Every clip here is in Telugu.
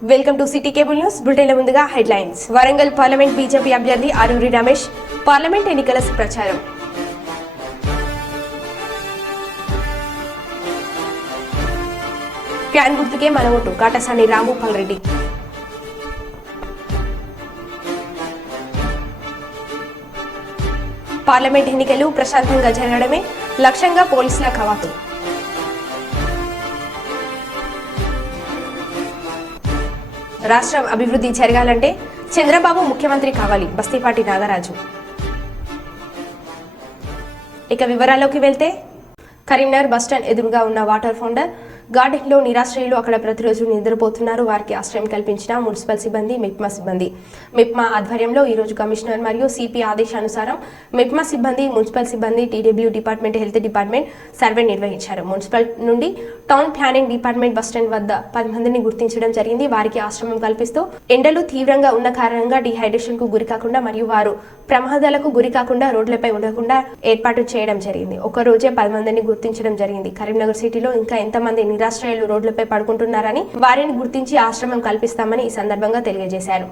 Welcome to city cable news బులెటిన్ల ముందుగా హెడ్లైన్స్. వరంగల్ పార్లమెంట్ బీజేపీ అభ్యర్థి ఆరూరి రమేష్ పార్లమెంట్ ఎన్నికల ప్రచారం. ఫ్యాన్ గుర్తుకే మన ఓటు కాటసాని రాంభూపాల్ రెడ్డి. పార్లమెంట్ ఎన్నికలు ప్రశాంతంగా జరగడమే లక్ష్యంగా పోలీసుల కవాతు. రాష్ట్రం అభివృద్ధి జరగాలంటే చంద్రబాబు ముఖ్యమంత్రి కావాలి బస్తీపాటి నాగరాజు. ఇక వివరాల్లోకి వెళ్తే కరీంనగర్ బస్టాండ్ ఎదురుగా ఉన్న వాటర్ ఫౌండర్ గార్డెన్ లో నిరాశ్రయులు అక్కడ ప్రతిరోజు నిద్రపోతున్నారు. వారికి ఆశ్రయం కల్పించిన మున్సిపల్ సిబ్బంది, మిప్మా సిబ్బంది. మిప్మా ఆధ్వర్యంలో ఈ రోజు కమిషనర్ మరియు సిపి ఆదేశానుసారం మిప్మా సిబ్బంది, మున్సిపల్ సిబ్బంది, TW department, health department survey నిర్వహించారు. మున్సిపల్ నుండి టౌన్ ప్లానింగ్ డిపార్ట్మెంట్ బస్టాండ్ వద్ద 10 మందిని గుర్తించడం జరిగింది. వారికి ఆశ్రమం కల్పిస్తూ ఎండలు తీవ్రంగా ఉన్న కారణంగా డిహైడ్రేషన్ కు గురి కాకుండా మరియు వారు ప్రమాదాలకు గురి కాకుండా రోడ్లపై ఉండకుండా ఏర్పాటు చేయడం జరిగింది. ఒక రోజే 10 మందిని గుర్తించడం జరిగింది. కరీంనగర్ సిటీలో ఇంకా ఎంతమంది నిరాశ్రయులు రోడ్లపై పడుకుంటున్నారని వారిని గుర్తించి ఆశ్రమం కల్పిస్తామని ఈ సందర్భంగా తెలియజేశారు.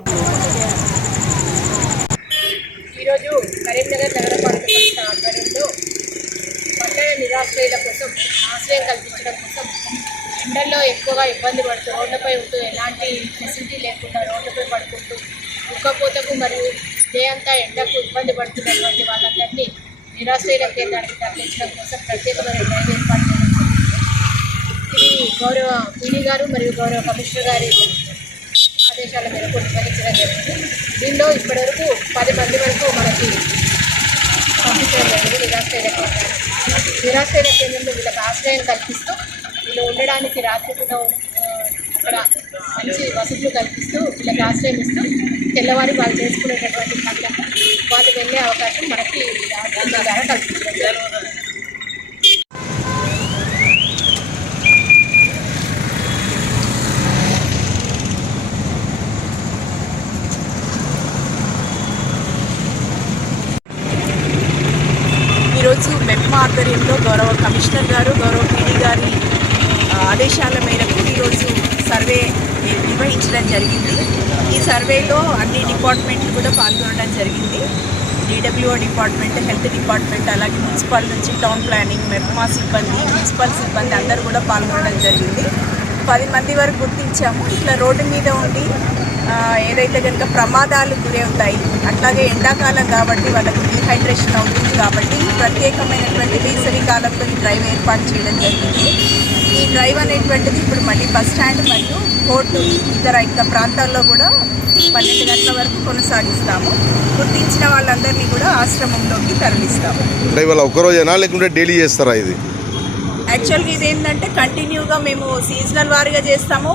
ఈరోజు కరీంనగర్ నగరపాలక సంస్థ ఆధ్వర్యంలో పట్టణ నిరాశ్రయుల కోసం ఆశ్రయం కల్పించడం కోసం ఎండల్లో ఎక్కువగా ఇబ్బంది పడుతూ రోడ్లపై ఉంటూ ఎలాంటి ఫెసిలిటీ లేకుండా రోడ్లపై పడుకుంటూ ఉక్కపోతకు మరియు డే అంతా ఎండకు ఇబ్బంది పడుతున్నటువంటి వాళ్ళందరినీ నిరాశ్రయుల కేంద్రానికి తరలించడం కోసం ప్రత్యేకమైన డ్రైవ్ ఏర్పాటు చేయడం జరిగింది. ఇది గౌరవ పీడీ గారు మరియు గౌరవ కమిషనర్ గారి ఆదేశాల మేరకు నిర్వహించడం జరిగింది. దీనిలో ఇప్పటివరకు 10 మంది వరకు మనకి పంపించడం జరిగింది. నిరాశ్రయుల కేంద్రంలో వీళ్ళకి ఆశ్రయం కల్పిస్తూ వీళ్ళు ఉండడానికి రాత్రిపూట అక్కడ మంచి వసతులు కల్పిస్తూ వీళ్ళకి ఆశ్రయం ఇస్తూ తెల్లవారి వాళ్ళు చేసుకునేటటువంటి పనులకు వాళ్ళు వెళ్ళే అవకాశం మనకి ఆశ్రయం ద్వారా కల్పించడం జరుగుతుంది. ఈరోజు మెప్మా ఆధ్వర్యంలో గౌరవ కమిషనర్ గారు, గౌరవ పీడీ గారి ఆదేశాల మేరకు ఈరోజు సర్వే నిర్వహించడం జరిగింది. ఈ సర్వేలో అన్ని డిపార్ట్మెంట్లు కూడా పాల్గొనడం జరిగింది. డీడబ్ల్యూఓ డిపార్ట్మెంట్, హెల్త్ డిపార్ట్మెంట్, అలాగే మున్సిపల్ నుంచి టౌన్ ప్లానింగ్, మెప్మా సిబ్బంది, మున్సిపల్ సిబ్బంది అందరూ కూడా పాల్గొనడం జరిగింది. 10 మంది వరకు గుర్తించాము. ఇట్లా రోడ్డు మీద ఉండి ఏదైతే కనుక ప్రమాదాలు గురవుతాయి, అట్లాగే ఎండాకాలం కాబట్టి వాళ్ళకు డీహైడ్రేషన్ అవుతుంది కాబట్టి ప్రత్యేకమైనటువంటి వేసవి కాలంలో ఈ డ్రైవ్ ఏర్పాటు చేయడం జరిగింది. ఈ డ్రైవ్ అనేటువంటిది ఇప్పుడు మళ్ళీ బస్ స్టాండ్ మరియు కోర్టు ఇతర ప్రాంతాల్లో కూడా 12 గంటల వరకు కొనసాగిస్తాము. గుర్తించిన వాళ్ళందరినీ కూడా ఆశ్రమంలోకి తరలిస్తాము. ఇవాళ ఒక్కరోజేనా లేకుంటే డైలీ చేస్తారా? ఇది యాక్చువల్గా ఇది ఏంటంటే కంటిన్యూగా మేము సీజనల్ వారీగా చేస్తాము.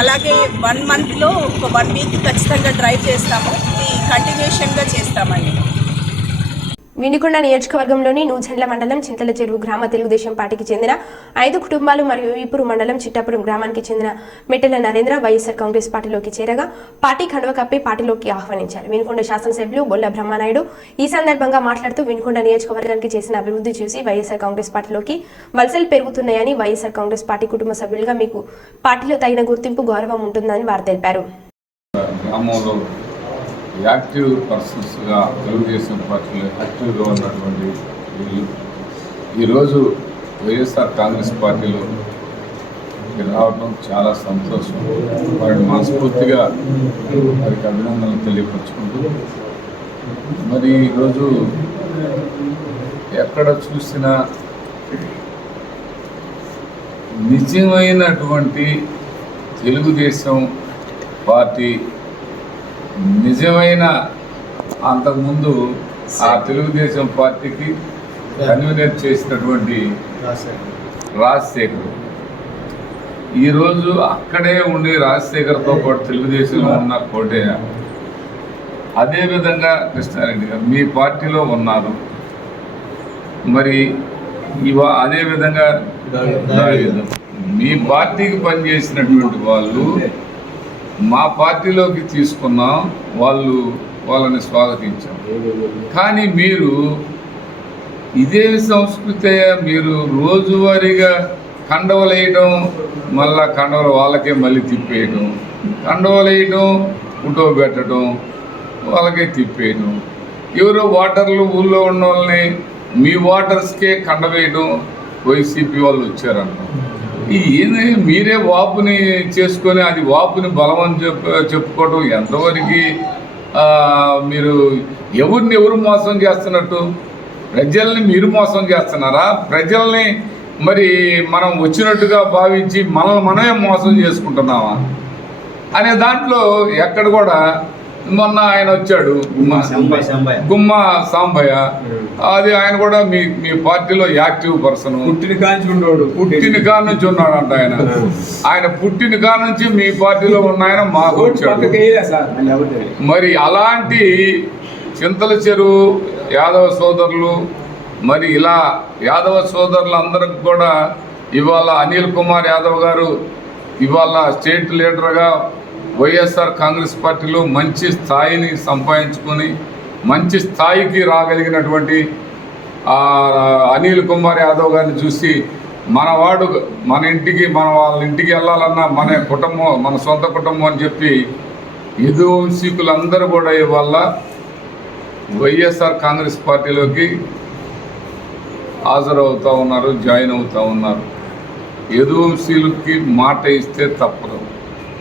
అలాగే 1 మంత్లో ఒక 1 వీక్ ఖచ్చితంగా డ్రైవ్ చేస్తాము. ఇది కంటిన్యూషన్గా చేస్తామండి. వినుకొండ నియోజకవర్గంలోని నూజెండ్ల మండలం చింతల చెరువు గ్రామ తెలుగుదేశం పార్టీకి చెందిన 5 కుటుంబాలు మరియు ఈపూరు మండలం చిట్టాపురం గ్రామానికి చెందిన మెట్టెల నరేంద్ర వైఎస్ఆర్ కాంగ్రెస్ పార్టీలోకి చేరగా పార్టీ కండువ కప్పి పార్టీలోకి ఆహ్వానించారు. వినుకొండ శాసనసభ్యులు బొల్ల బ్రహ్మనాయుడు ఈ సందర్భంగా మాట్లాడుతూ వినుకొండ నియోజకవర్గానికి చేసిన అభివృద్ధి చూసి వైఎస్ఆర్ కాంగ్రెస్ పార్టీలోకి వలసలు పెరుగుతున్నాయని, వైఎస్ఆర్ కాంగ్రెస్ పార్టీ కుటుంబ సభ్యులుగా మీకు పార్టీలో తగిన గుర్తింపు, గౌరవం ఉంటుందని వారు తెలిపారు. యాక్టివ్ పర్సన్స్గా తెలుగుదేశం పార్టీలో యాక్టివ్గా ఉన్నటువంటి వీళ్ళు ఈరోజు వైఎస్ఆర్ కాంగ్రెస్ పార్టీలో రావడం చాలా సంతోషం. వారిని మనస్ఫూర్తిగా వారికి అభినందనలు తెలియపరుచుకుంటూ, మరి ఈరోజు ఎక్కడ చూసినా నిజమైనటువంటి తెలుగుదేశం పార్టీ నిజమైన అంతకుముందు ఆ తెలుగుదేశం పార్టీకి కన్వీనర్ చేసినటువంటి రాజశేఖర్ ఈరోజు అక్కడే ఉండి రాజశేఖర్తో పాటు తెలుగుదేశంలో ఉన్న కోటయ్య, అదేవిధంగా కృష్ణారెడ్డి గారు మీ పార్టీలో ఉన్నారు. మరి అదేవిధంగా మీ పార్టీకి పనిచేసినటువంటి వాళ్ళు మా పార్టీలోకి తీసుకున్నాం, వాళ్ళని స్వాగతించాం. కానీ మీరు ఇదే సంస్కృతి మీరు రోజువారీగా కండవలు వేయడం, మళ్ళా కండవలు వాళ్ళకే మళ్ళీ తిప్పేయడం, కండవలు వేయడం ఫోటో పెట్టడం వాళ్ళకే తిప్పేయడం. ఎవరో ఓటర్లు ఊళ్ళో ఉన్న వాళ్ళని మీ ఓటర్స్కే కండ వేయడం వైసీపీ వాళ్ళు వచ్చారంట. ఏంది మీరే వాపుని చేసుకొని అది వాపుని బలం అని చెప్పుకోవడం ఎంతవరకు మీరు ఎవరు మోసం చేస్తున్నట్టు? ప్రజల్ని మీరు మోసం చేస్తున్నారా? ప్రజల్ని మరి మనం వచ్చినట్టుగా భావించి మనమే మోసం చేసుకుంటున్నామా అనే దాంట్లో ఎక్కడ కూడా మొన్న ఆయన వచ్చాడు గుమ్మ సాంబయ్య, అది ఆయన కూడా మీ పార్టీలో యాక్టివ్ పర్సన్, పుట్టిన కాడ నుంచి ఉన్నాడంట ఆయన పుట్టిన కాడ నుంచి మీ పార్టీలో ఉన్న ఆయన మాకు వచ్చాడు. మరి అలాంటి చింతల చెరువు యాదవ సోదరులు, మరి ఇలా యాదవ సోదరులందరికి కూడా ఇవాళ అనిల్ కుమార్ యాదవ్ గారు ఇవాళ స్టేట్ లీడర్గా వైఎస్ఆర్ కాంగ్రెస్ పార్టీలో మంచి స్థాయిని సంపాదించుకొని మంచి స్థాయికి రాగలిగినటువంటి అనిల్ కుమార్ యాదవ్ గారిని చూసి మనవాడు మన వాళ్ళ ఇంటికి వెళ్ళాలన్నా మన కుటుంబం, మన సొంత కుటుంబం అని చెప్పి యదువంశీకులందరూ కూడా ఇవాళ వైఎస్ఆర్ కాంగ్రెస్ పార్టీలోకి హాజరవుతూ ఉన్నారు, జాయిన్ అవుతూ ఉన్నారు. యదువంశీలకి మాట ఇస్తే తప్పదు.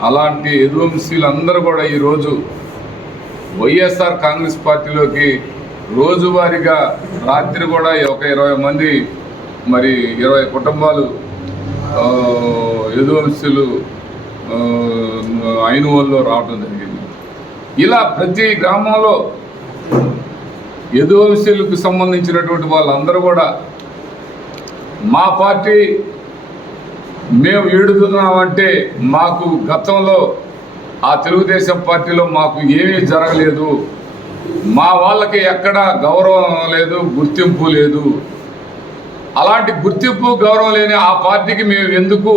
అలాంటి యదువంశీలందరూ కూడా ఈరోజు వైఎస్ఆర్ కాంగ్రెస్ పార్టీలోకి రోజువారీగా రాత్రి కూడా ఒక 20 మంది, మరి 20 కుటుంబాలు యదువంశీలు ఐనువల్లో రావడం జరిగింది. ఇలా ప్రతి గ్రామంలో యదువంశీలకు సంబంధించినటువంటి వాళ్ళందరూ కూడా మా పార్టీ మేము ఈడుతున్నామంటే మాకు గతంలో ఆ తెలుగుదేశం పార్టీలో మాకు ఏమీ జరగలేదు, మా వాళ్ళకి ఎక్కడా గౌరవం లేదు, గుర్తింపు లేదు. అలాంటి గుర్తింపు గౌరవం లేని ఆ పార్టీకి మేము ఎందుకు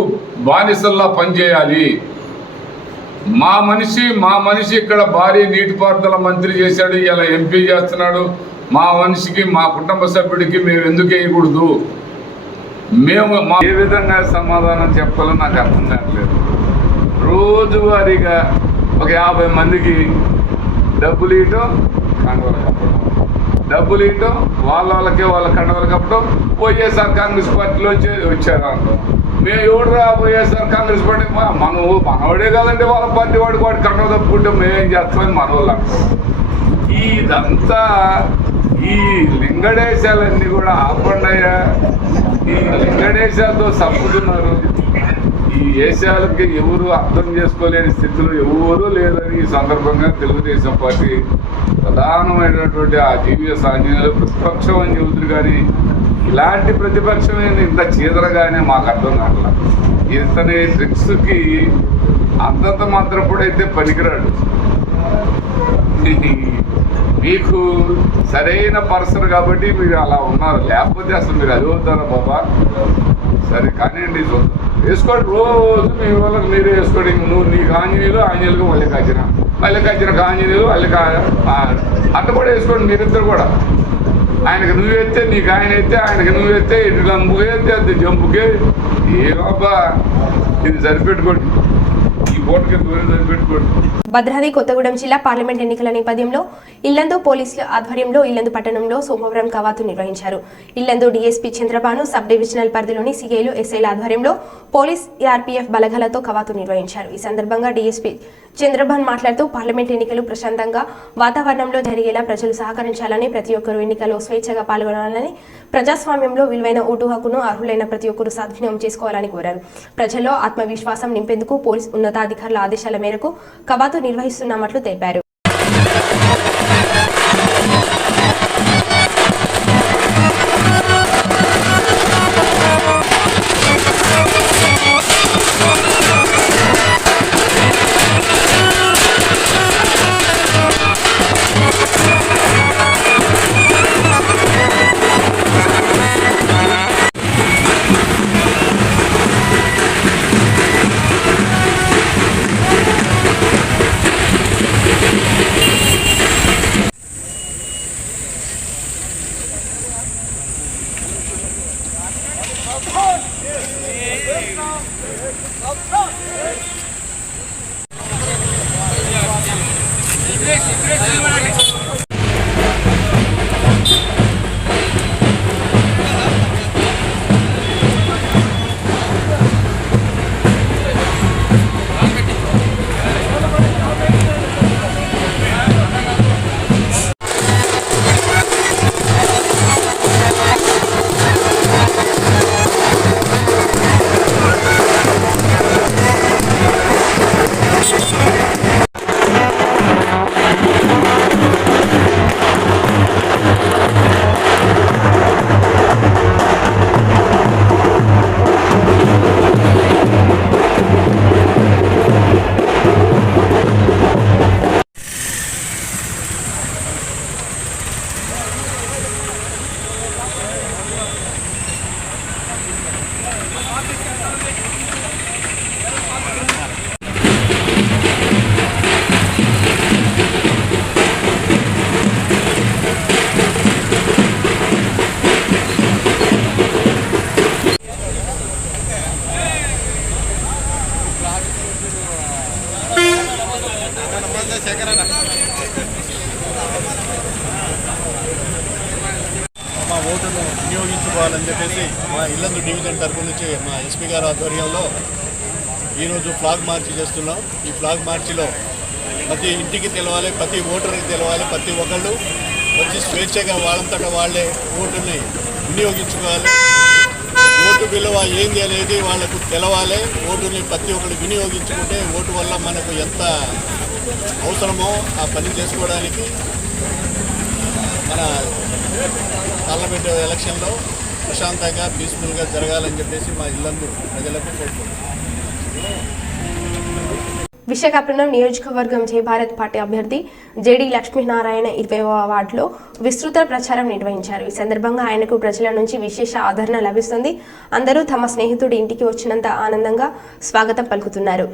బానిసల్లా పనిచేయాలి? మా మనిషి ఇక్కడ భారీ నీటిపారుదల మంత్రి చేశాడు, ఇలా ఎంపీ చేస్తున్నాడు, మా మనిషికి మా కుటుంబ సభ్యుడికి మేము ఎందుకు వేయకూడదు? మేము ఏ విధంగా సమాధానం చెప్పాలో నాకు అర్థం కావట్లేదు. రోజువారీగా ఒక 50 మందికి డబ్బులు ఇవ్వటం, కండవలు కప్పడం, డబ్బులు ఇవ్వటం, వాళ్ళకే వాళ్ళ కండవలు కప్పడం. వైఎస్ఆర్ కాంగ్రెస్ పార్టీలో వచ్చారు అంటాం. మేము ఎవడురా వైఎస్ఆర్ కాంగ్రెస్ పార్టీ? మనవాడే కాదండి వాళ్ళ పార్టీ వాడి కండవ కప్పుకుంటే మేమేం చేస్తామని మనవాళ్ళు. ఇదంతా ఈ లింగడేశాలన్నీ కూడా ఆపండయ్యా. ఈ లింగడేశాలతో చంపుతున్నారు. ఈ దేశాలకి ఎవరు అర్థం చేసుకోలేని స్థితిలో ఎవరూ లేదని ఈ సందర్భంగా తెలుగుదేశం పార్టీ ప్రధానమైనటువంటి ఆ జీవీఎస్ ఆంజనేయులు ప్రతిపక్షం అని చెబుతురు. కానీ ఇలాంటి ప్రతిపక్షమైన ఇంత చీదరగానే మాకు అర్థం కావట్లా. ఇతని ట్రిక్స్కి అంతంత మాత్రప్పుడైతే పనికిరాడు. మీకు సరైన పర్సన్ కాబట్టి మీరు అలా ఉన్నారు, లేకపోతే అసలు మీరు అది అవుతారా బాబా? సరే కానివ్వండి, వేసుకోండి, రోజు మీ వాళ్ళకి మీరే వేసుకోండి. నువ్వు నీకు ఆంజనేయులుగా మల్లికార్జున ఆంజనేయులు అట్ట కూడా వేసుకోండి. మీరిద్దరు కూడా ఆయనకి నువ్వెత్తే నీకు ఆయన అయితే, ఆయనకి నువ్వెత్తే ఇటు లంబుకే అది జంపుకే. ఏ బాబా ఇది సరిపెట్టుకోండి, ఈ బోటుకి దూరం సరిపెట్టుకోండి. భద్రాద్రి కొత్తగూడెం జిల్లా పార్లమెంట్ ఎన్నికల నేపథ్యంలో ఇల్లందు పోలీసుల ఆధ్వర్యంలో ఇల్లందు పట్టణంలో సోమవారం కవాతు నిర్వహించారు. Yellandu DSP Chandrabhanu sub divisional పరిధిలోని సిఐలు ఎస్ఐల ఆధ్వర్యంలో పోలీస్ ఆర్పీఎఫ్ బలగాలతో కవాతు నిర్వహించారు. ఈ సందర్భంగా డీఎస్పీ చంద్రబాన్ మాట్లాడుతూ పార్లమెంట్ ఎన్నికలు ప్రశాంతంగా వాతావరణంలో జరిగేలా ప్రజలు సహకరించాలని, ప్రతి ఒక్కరూ ఎన్నికల్లో స్వేచ్ఛగా పాల్గొనాలని, ప్రజాస్వామ్యంలో విలువైన ఓటు హక్కును అర్హులైన ప్రతి ఒక్కరూ సద్వినియోగం చేసుకోవాలని కోరారు. ప్రజల్లో ఆత్మవిశ్వాసం నింపేందుకు పోలీస్ ఉన్నతాధికారుల ఆదేశాల మేరకు కవాతు నిర్వహిస్తున్నామట్లు తెలిపారు. మా ఓటును వినియోగించుకోవాలని చెప్పేసి మా ఇల్లందు డివిజన్ తరఫు నుంచి మా ఎస్పీ గారి ఆధ్వర్యంలో ఈరోజు ఫ్లాగ్ మార్చి చేస్తున్నాం. ఈ ఫ్లాగ్ మార్చిలో ప్రతి ఇంటికి తెలవాలి, ప్రతి ఓటర్కి తెలవాలి, ప్రతి ఒక్కళ్ళు వచ్చి స్వేచ్ఛగా వాళ్ళంతటా వాళ్ళే ఓటుని వినియోగించుకోవాలి. ఓటు విలువ ఏంది అనేది వాళ్ళకు తెలవాలి. ఓటుని ప్రతి ఒక్కరు వినియోగించుకుంటే ఓటు వల్ల మనకు ఎంత అవసరమో ఆ పని చేసుకోవడానికి మన పార్లమెంట్ ఎలక్షన్లో ప్రశాంతంగా పీస్ఫుల్గా జరగాలని చెప్పేసి మా ఇల్లందు ప్రజలకు కోరుకుంటున్నాం. విశాఖపట్నం నియోజకవర్గం జై భారత్ పార్టీ అభ్యర్థి జేడీ లక్ష్మీనారాయణ 20వ వార్డులో విస్తృత ప్రచారం నిర్వహించారు. ఈ సందర్భంగా ఆయనకు ప్రజల నుంచి విశేష ఆదరణ లభిస్తుంది. అందరూ తమ స్నేహితుడి ఇంటికి వచ్చినంత ఆనందంగా స్వాగతం పలుకుతున్నారు.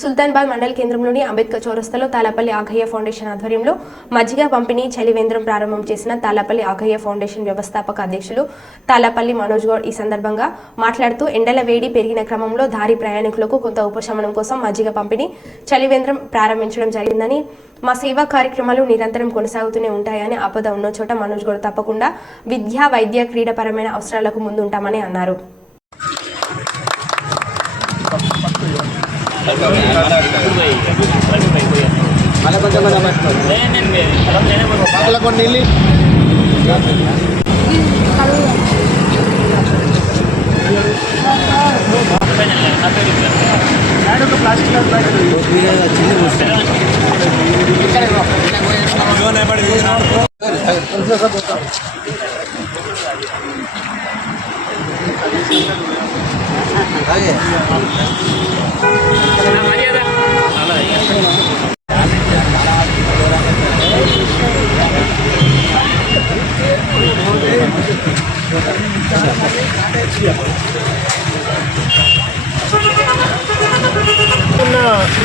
సుల్తాన్బాద్ మండల కేంద్రంలోని అంబేద్కర్ చౌరస్తాలో తాలాపల్లి ఆగయ్య ఫౌండేషన్ ఆధ్వర్యంలో మజ్జిగ పంపిణీ చలివేంద్రం ప్రారంభం చేసిన తాలాపల్లి ఆగయ్య ఫౌండేషన్ వ్యవస్థాపక అధ్యక్షులు తాలాపల్లి మనోజ్ గౌడ్ ఈ సందర్భంగా మాట్లాడుతూ ఎండల వేడి పెరిగిన క్రమంలో దారి ప్రయాణికులకు కొంత ఉపశమనం కోసం మజ్జిగ పంపిణీ చలివేంద్రం ప్రారంభించడం జరిగిందని, మా సేవా కార్యక్రమాలు నిరంతరం కొనసాగుతూనే ఉంటాయని, ఆపద ఉన్న చోట మనోజ్ గౌడ్ తప్పకుండా విద్యా, వైద్య, క్రీడాపరమైన అవసరాలకు ముందుంటామని అన్నారు.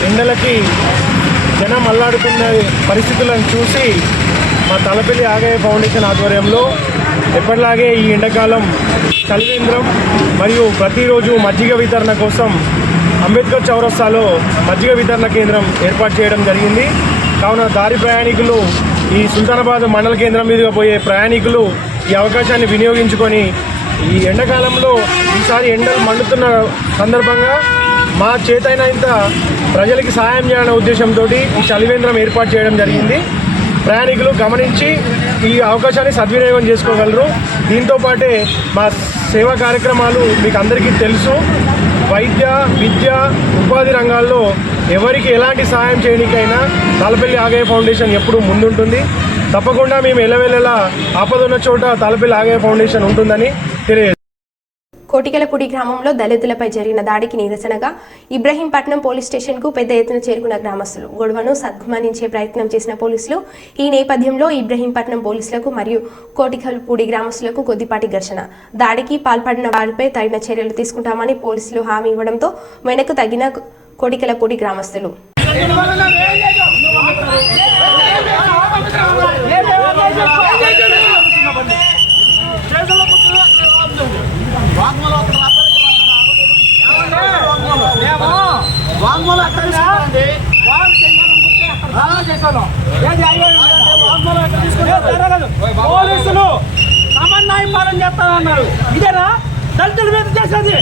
ఎండలకి జనం అల్లాడుతున్న పరిస్థితులను చూసి మా తాలాపల్లి ఆగయ్య ఫౌండేషన్ ఆధ్వర్యంలో ఎప్పటిలాగే ఈ ఎండాకాలం చలివేంద్రం మరియు ప్రతిరోజు మజ్జిగ వితరణ కోసం అంబేద్కర్ చౌరస్తాలో మజ్జిగ వితరణ కేంద్రం ఏర్పాటు చేయడం జరిగింది. కావున దారి ప్రయాణికులు, ఈ సుల్తానాబాద్ మండల కేంద్రం మీదుగా పోయే ప్రయాణికులు ఈ అవకాశాన్ని వినియోగించుకొని ఈ ఎండాకాలంలో ఈసారి ఎండలు మండుతున్న సందర్భంగా మా చేతైనంత ప్రజలకి సహాయం చేయాలనే ఉద్దేశంతో ఈ చలివేంద్రం ఏర్పాటు చేయడం జరిగింది. ప్రయాణికులు గమనించి ఈ అవకాశాన్ని సద్వినియోగం చేసుకోగలరు. దీంతోపాటే మా సేవా కార్యక్రమాలు మీకు అందరికీ తెలుసు. వైద్య, విద్య, ఉపాధి రంగాల్లో ఎవరికి ఎలాంటి సహాయం చేయడానికైనా తాలాపల్లి ఆగయ్య ఫౌండేషన్ ఎప్పుడూ ముందుంటుంది. తప్పకుండా మేము ఎల్లవెల్లలా ఆపదున్న చోట తాలాపల్లి ఆగయ్య ఫౌండేషన్ ఉంటుందని తెలియజేస్తాం. కోటికలపూడి గ్రామంలో దళితులపై జరిగిన దాడికి నిరసనగా ఇబ్రహీంపట్నం పోలీస్ స్టేషన్కు పెద్ద ఎత్తున చేరుకున్న గ్రామస్తులు గొడవను సద్గుమానించే ప్రయత్నం చేసిన పోలీసులు. ఈ నేపథ్యంలో ఇబ్రహీంపట్నం పోలీసులకు మరియు కోటికలపూడి గ్రామస్తులకు కొద్దిపాటి ఘర్షణ. దాడికి పాల్పడిన వారిపై తగిన చర్యలు తీసుకుంటామని పోలీసులు హామీ ఇవ్వడంతో వెనక్కు తగ్గిన కోటికలపూడి గ్రామస్తులు. పోలీసులు సమన్వయ పాలన చేస్తానన్నారు. ఇదేనా దళితుల మీద చేసేది?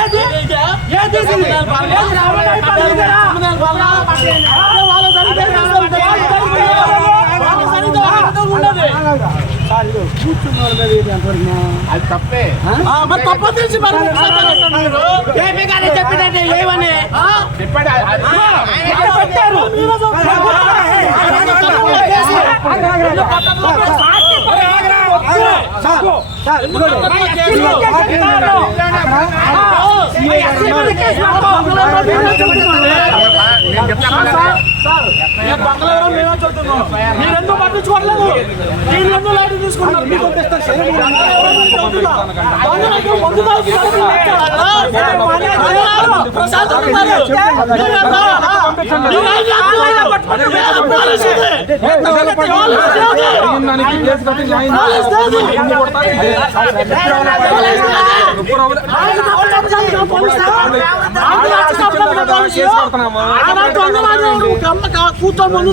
ఏది ఏది కూర్చున్న వాళ్ళ మీద అది తప్పే. తప్ప తెలిసి చెప్పారు. మీరెందుకు పట్టించుకోవట్లేదు? మీరెందుకు లైట్ తీసుకుంటారు? కూర్చొని ముందు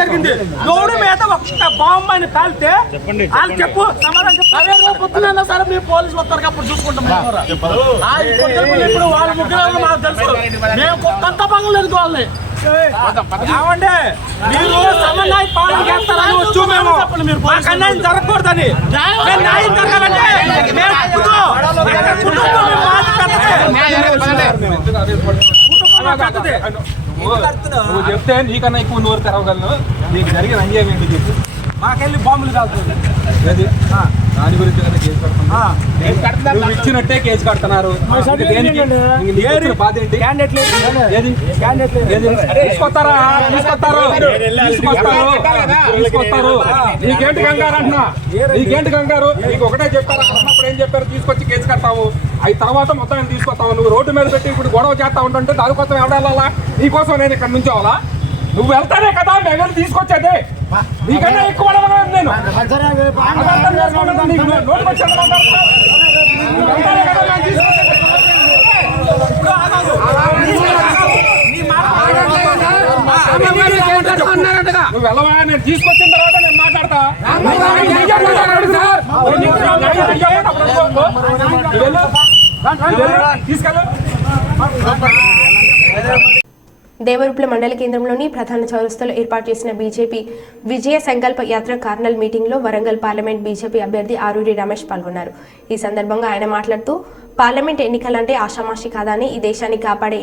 జరిగింది. రోడ్డు మీద ఒక బాంబు అని కాలితే వాళ్ళు చెప్పు సమాధానం పొద్దున సరే మీరు పోలీసులు వస్తారు అప్పుడు చూసుకుంటాం. ఇప్పుడు వాళ్ళ ముగ్గురు మాకు తెలుసు. మేము కొత్త పనులు ఎదుర్కోవాలి. ఏమంటే మీరు సమన్వయ పాలన చేస్తారని వచ్చు. మేము మాకు అన్యాయం జరగకూడదని. న్యాయం జరగాలంటే నువ్వు చెప్తే నీకన్నా ఎక్కువ నోరు తెరవగలను. నీకు జరిగిన అన్యాయం ఏంటి చెప్పు. మాకెళ్ళి బాంబులు కాలుతుంది. దాని గురించి కేసు కడుతున్నారు. నువ్వు ఇచ్చినట్టే కేసు కడుతున్నారు. బాధ ఏంటి? తీసుకొస్తారా? తీసుకొస్తారు. నీకేంటి కంగారు అంటున్నా? నీకేంటి కంగారు? నీకు ఒకటే చెప్పారు. అన్నప్పుడు ఏం చెప్పారు? తీసుకొచ్చి కేసు కడతాము. అవి తర్వాత మొత్తం తీసుకొస్తావు. నువ్వు రోడ్డు మీద పెట్టి ఇప్పుడు గొడవ చేస్తా ఉంటుంటే దానికోసం ఎవడాలా? నీకోసం నేను ఇక్కడ నుంచి అవ్వాలా? నువ్వు వెళ్తానే కదా మేము తీసుకొచ్చేది. నీకన్నా ఎక్కువ నేను నువ్వు వెళ్ళవా? నేను తీసుకొచ్చిన తర్వాత నేను మాట్లాడతా. తీసుకెళ్ళు. దేవరూప్ల మండల కేంద్రంలోని ప్రధాన చౌరస్తాలో ఏర్పాటు చేసిన బీజేపీ విజయ సంకల్ప యాత్ర కార్నల్ మీటింగ్లో వరంగల్ పార్లమెంట్ బీజేపీ అభ్యర్థి ఆరూరి రమేష్ పాల్గొన్నారు. ఈ సందర్భంగా ఆయన మాట్లాడుతూ పార్లమెంట్ ఎన్నికలంటే ఆషామాషి కాదని, ఈ దేశాన్ని కాపాడే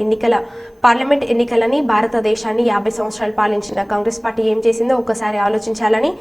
పార్లమెంట్ ఎన్నికలని, భారతదేశాన్ని 50 సంవత్సరాలు పాలించిన కాంగ్రెస్ పార్టీ ఏం చేసిందో ఒక్కసారి ఆలోచించాలని,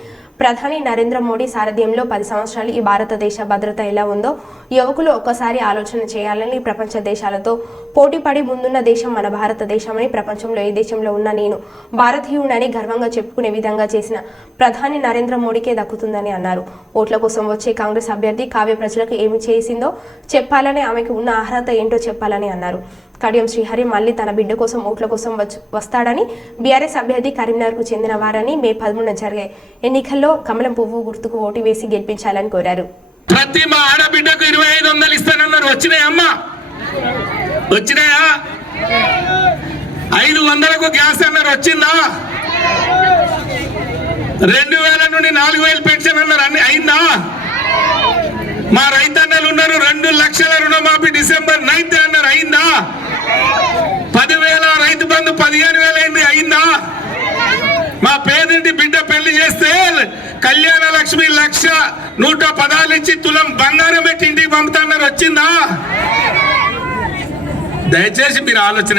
ప్రధాని నరేంద్ర మోడీ సారథ్యంలో 10 సంవత్సరాలు ఈ భారతదేశ భద్రత ఎలా ఉందో యువకులు ఒక్కసారి ఆలోచన చేయాలని, ప్రపంచ దేశాలతో పోటీపడి ముందున్న దేశం మన భారతదేశమని, ప్రపంచంలో ఏ దేశంలో ఉన్న నేను భారతీయుడని గర్వంగా చెప్పుకునే విధంగా చేసిన ప్రధాని నరేంద్ర మోడీకే దక్కుతుందని అన్నారు. ఓట్ల కోసం వచ్చే కాంగ్రెస్ అభ్యర్థి కావ్య ప్రజలకు ఏమి చేసిందో చెప్పాలని, ఆమెకు ఉన్న అర్హత ఏంటో చెప్పాలని అన్నారు. కడియం శ్రీహరి మళ్లీ తన బిడ్డ కోసం ఓట్ల కోసం వస్తాడని, బీఆర్ఎస్ అభ్యర్థి కరీంనగర్కు చెందిన వారని, మే 13న జరిగే ఎన్నికల్లో కమలం పువ్వు గుర్తుకు ఓటు వేసి గెలిపించాలని కోరారు. ప్రతి మా ఆడబిడ్డకు 2500 ఇస్తానన్నారు. వచ్చినాయమ్మా? వచ్చినాయా? 500కు గ్యాస్ అన్నారు. వచ్చిందా? 2000 నుండి 4000 పెన్షన్ అన్నారు. అన్ని అయిందా? మా రైతన్నలు ఉన్నారు. 2 లక్షల రుణమాఫీ డిసెంబర్ 9th అన్నారు. అయిందా? 10,000 రైతు బంధు 15,000 అయింది. అయిందా? మా పేదింటి బిడ్డ పెళ్లి చేస్తే కళ్యాణ లక్ష్మి 1,114 ఇచ్చి తులం బంగారం పెట్టి ఇంటికి పంపుతున్నారు. వచ్చిందా? దయచేసి మీరు ఆలోచన.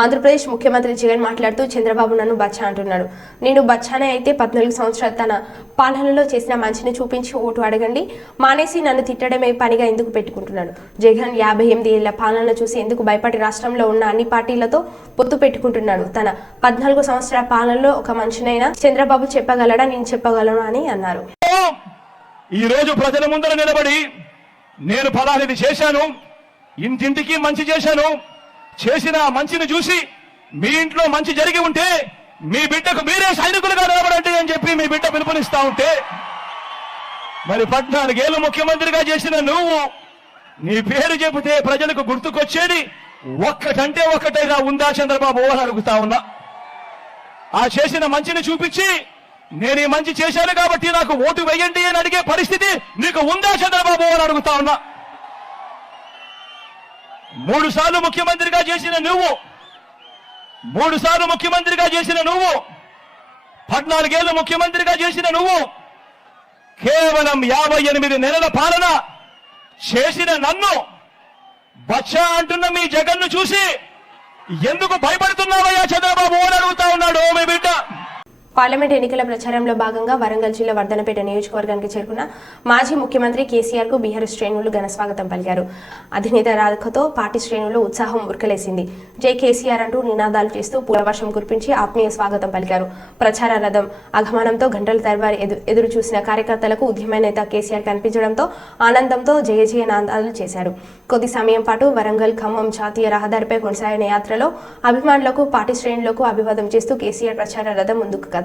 ఆంధ్రప్రదేశ్ ముఖ్యమంత్రి జగన్ మాట్లాడుతూ చంద్రబాబు నన్ను బచ్చా అంటున్నాడు. నేను బచ్చానే అయితే 14 సంవత్సరాలు తన పాలనలో చేసిన మంచిని చూపించి ఓటు అడగండి. మానేసి నన్ను తిట్టడమే పనిగా ఎందుకు పెట్టుకుంటున్నాడు? జగన్ 58 ఏళ్ల పాలన చూసి ఎందుకు భయపడి రాష్ట్రంలో ఉన్న అన్ని పార్టీలతో పొత్తు పెట్టుకుంటున్నాడు? తన 14 సంవత్సరాల పాలనలో ఒక మనిషినైనా చంద్రబాబు చెప్పగలడా? నేను చెప్పగలను అని అన్నారు. ఈ రోజు ప్రజల ముందర నిలబడి నేను ఫలానిది చేశాను, ఇంటింటికి మంచి చేశాను, చేసిన మంచిని చూసి మీ ఇంట్లో మంచి జరిగి ఉంటే మీ బిడ్డకు మీరే సైనికులుగా నిలబడండి అని చెప్పి మీ బిడ్డ పిలుపునిస్తా ఉంటే, మరి 14 ఏళ్ళు ముఖ్యమంత్రిగా చేసిన నువ్వు నీ పేరు చెబితే ప్రజలకు గుర్తుకొచ్చేది ఒక్కటంటే ఒక్కటైనా ఉందా చంద్రబాబు అని అడుగుతా ఉన్నా. ఆ చేసిన మంచిని చూపించి నేను ఈ మంచి చేశాను కాబట్టి నాకు ఓటు వేయండి అని అడిగే పరిస్థితి నీకు ఉందా చంద్రబాబు అని అడుగుతా ఉన్నా. 3 సార్లు ముఖ్యమంత్రిగా చేసిన నువ్వు 3 సార్లు ముఖ్యమంత్రిగా చేసిన నువ్వు, 14 ఏళ్ళు ముఖ్యమంత్రిగా చేసిన నువ్వు, కేవలం 58 నెలల పాలన చేసిన నన్ను బచ్చా అంటున్న మీ జగన్ను చూసి ఎందుకు భయపడుతున్నావయ్యా చంద్రబాబు అని అడుగుతా ఉన్నాడు మీ బిడ్డ. పార్లమెంట్ ఎన్నికల ప్రచారంలో భాగంగా వరంగల్ జిల్లా వర్ధనపేట నియోజకవర్గానికి చేరుకున్న మాజీ ముఖ్యమంత్రి కేసీఆర్ కు బీఆర్ఎస్ శ్రేణులు ఘన స్వాగతం పలికారు. అధినేత రాకతో పార్టీ శ్రేణుల్లో ఉత్సాహం ఉరకలేసింది. జై కేసీఆర్ అంటూ నినాదాలు చేస్తూ పూలవర్షం కురిపించి ఆత్మీయ స్వాగతం పలికారు. ప్రచార రథం ఆగమనంతో గంటల తరబడి ఎదురు చూసిన కార్యకర్తలకు ఉద్యమ నేత కేసీఆర్ కనిపించడంతో ఆనందంతో జయ జయ నాదాలు చేశారు. కొద్ది సమయం పాటు వరంగల్ ఖమ్మం జాతీయ రహదారిపై కొనసాగిన యాత్రలో అభిమానులకు పార్టీ శ్రేణులకు అభివాదం చేస్తూ కేసీఆర్ ప్రచార రథం ముందుకు కదిలింది.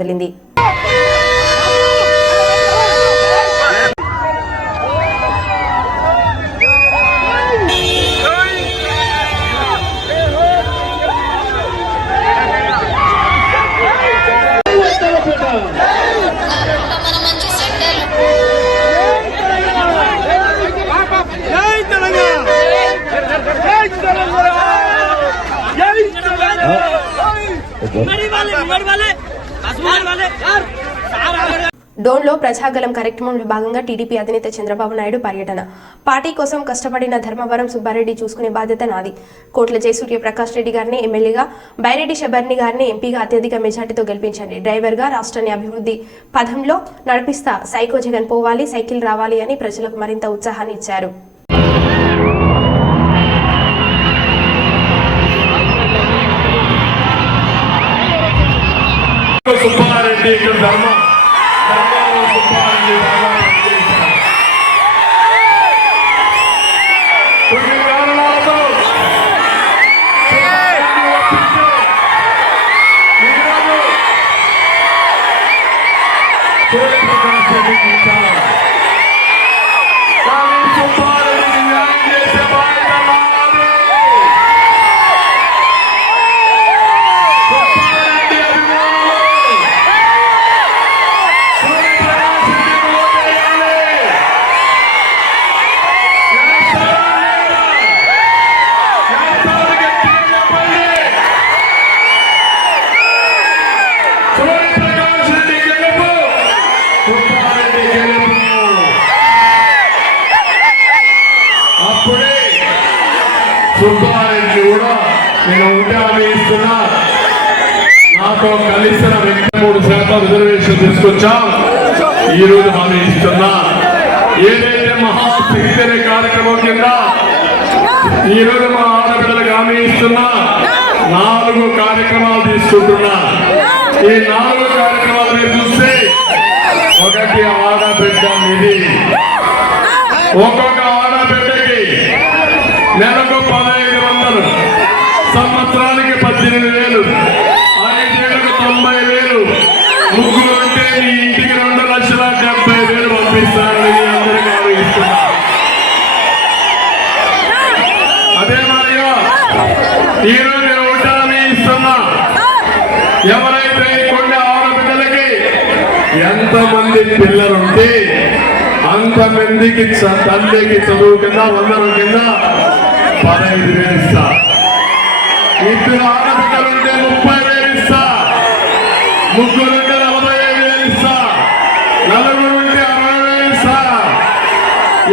డోన్లో ప్రజాగలం కార్యక్రమంలో భాగంగా టీడీపీ అధినేత చంద్రబాబు నాయుడు పర్యటన. పార్టీ కోసం కష్టపడిన ధర్మవరం సుబ్బారెడ్డి చూసుకునే బాధ్యత నాది. కోట్ల జయసూర్య ప్రకాష్ రెడ్డి గారిని ఎమ్మెల్యేగా, బైరెడ్డి శబర్ని గారిని ఎంపీగా అత్యధిక మెజార్టీతో గెలిపించండి. డ్రైవర్గా రాష్ట్రాన్ని అభివృద్ధి పథంలో నడిపిస్తా. సైకో జగన్ పోవాలి, సైకిల్ రావాలి అని ప్రజలకు మరింత ఉత్సాహాన్ని ఇచ్చారు. సుబ్బారెడ్డి కొన్ని కారణాలతో సుబ్బారెడ్డికి న్యాయం చేసే బాధ్యత నాది. సుబ్బారెడ్డి అభిమానులు అప్పుడే సుబ్బారెడ్డి కూడా నేను ఉంటే హామీ ఇస్తున్నా, నాతో కలిసిన 3% రిజర్వేషన్ తీసుకొచ్చాం. ఈ రోజు హామీ ఇస్తున్నా, ఏదైతే మహాశక్తి అనే కార్యక్రమం కింద ఈ రోజు మా ఆడపిల్లలకు హామీ ఇస్తున్నా, 4 కార్యక్రమాలు తీసుకుంటున్నా. ఈ 4 కార్యక్రమాలు మీరు చూస్తే, ఒకటి ఆడబిడ్డ నిధి, ఒక్కొక్క ఆడబిడ్డకి నెలకు 1500, సంవత్సరానికి 18,000, 5 ఏళ్లకు 90,000, ముగ్గురు అంటే మీ ఇంటికి 2,70,000 పంపిస్తారని మీ అందరికీ ఆలోచిస్తున్నా. అదే మాదిరిగా ఈరోజు నేను ఉంటానని ఇస్తున్నా, ఎవరైతే కొన్ని ఆడబిడ్డలకి ఎంతమంది పిల్లలుంటే అంతమందికి తల్లికి చదువు కింద 100 కింద 15,000 ఇస్తా. 2 ఆడబిడ్డలుంటే 30,000 ఇస్తా. 3 ఉంటే 45,000 ఇస్తా. 4 ఉంటే 60,000 ఇస్తా.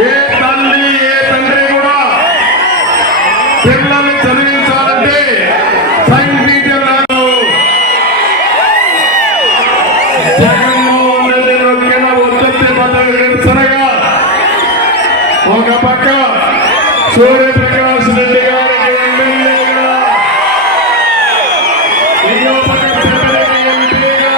ఏ తల్లి ఏ తండ్రి కూడా పిల్లల్ని చదివించాలంటే సంగీతం రాదు. జగన్మోహన్ రెడ్డి రొక్కిన ఉత్పత్తి పద్ధతి నిరసనగా ఒక పక్క సూర్యప్రకాష్ రెడ్డి గారికి ఎమ్మెల్యేగా, ఇంకో పక్క ఎంపీగా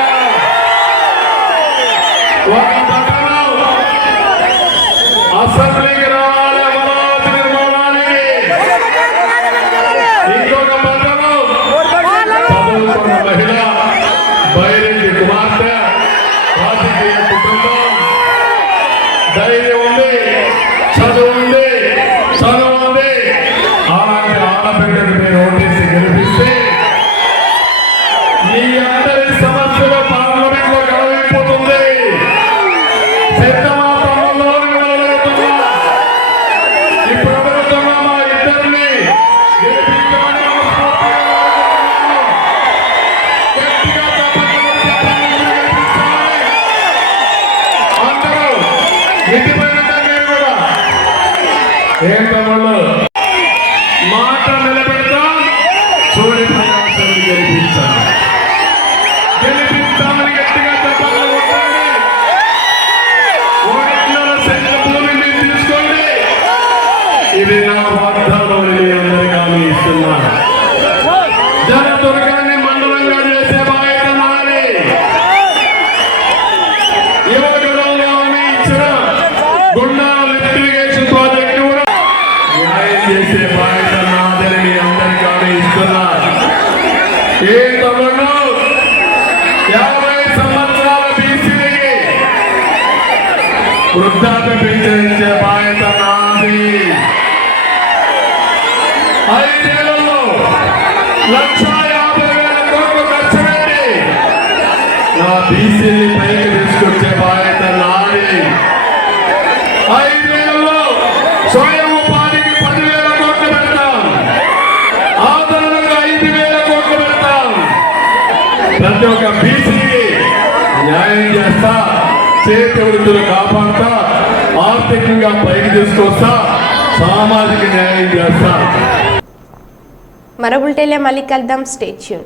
ఏం తమ్ముళ్ళు మాట నిలబెడతాం, సూర్యప్రకాశం గెలిపించాం, గెలిపిస్తామని గట్టిగా చెప్పాలి. భూమి మీరు తీసుకోండి. ఇది నా వాగ్దానం మీ అందరికీ హామీ ఇస్తున్నాను. జనదుర్గాన్ని మండలంగా చేసే బాధ్యత నాది. యువకులంలో హామీ ఇచ్చిన గుండాల లిఫ్టిగేషన్ ప్రాజెక్టు కూడా న్యాయం చేసే బాధ్యత నాదని మీ అందరికీ హామీ ఇస్తున్నాను. ఏ తమ్ముడు 50 సంవత్సరాల బీసీలకి వృద్ధాప్య పెన్షన్ ఇచ్చే బాధ్యత నాది. 5 ఏళ్లలో 1,50,000 కోట్లు ఖర్చు పెట్టి నా బీసీని పైకి తీసుకొచ్చే బాధ్యత నాది. 5 ఏళ్లలో స్వయం ఉపాధికి 10,000 కోట్లు పెడతాం, ఆదరణకు 5,000 కోట్లు పెడతాం. ప్రతి ఒక్క బీసీకి న్యాయం చేస్తా, చేతి వృత్తులు కాపాడుతా, ఆర్థికంగా పైకి తీసుకొస్తా, సామాజిక న్యాయం చేస్తా. మరో బులెటిన్లో మళ్ళీ కలుద్దాం. Stay tune.